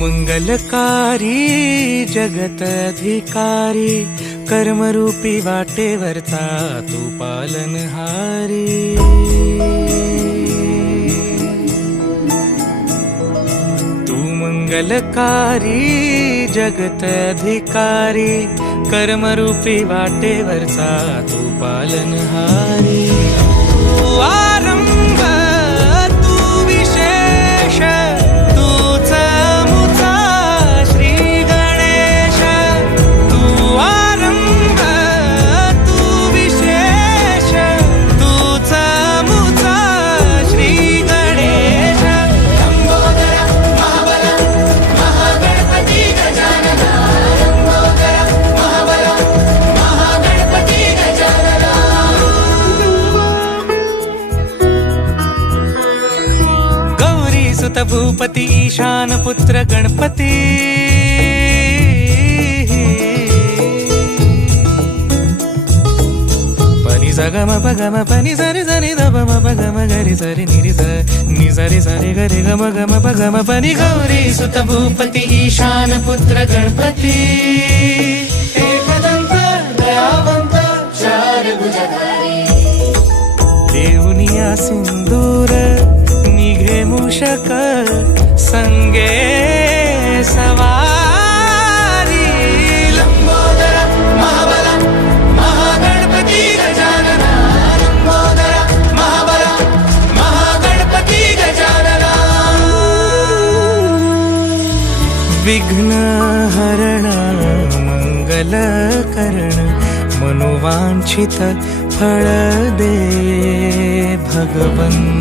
मंगलकारी जगत अधिकारी, कर्मरूपी वाटेवरचा तू पालनहारी। तू मंगलकारी जगत अधिकारी, कर्मरूपी वाटेवरचा तू पालनहारी। तू आरंभ तू विशेष, तूच मुचा श्री गणेश। तू आरंभ तू विशेष, तूच मुचा श्री गणेश। लंबोदर महाबल महागणपती गजानना, लंबोदर महाबल महागणपती गजानना। गौरी सुत भूपती ईशान पुत्र गणपती, पनी सगम पगम पनी सरि सरि ध म पगम गरि सरि निरि स नि सरि सरि गरि गम गम पगम पनी। गौरी सुत भूपती ईशान पुत्र गणपती, एकदंत दयावंत चार भुजधारी। देऊनिया सिंदूर निघे मूषक, संगे सवारी। लंबोदर महाबल महागणपती गजानना, लंबोदर महाबल महागणपती गजानना। विघ्न हरण मंगल करण, मनोवांछित फळ दे भगवंत।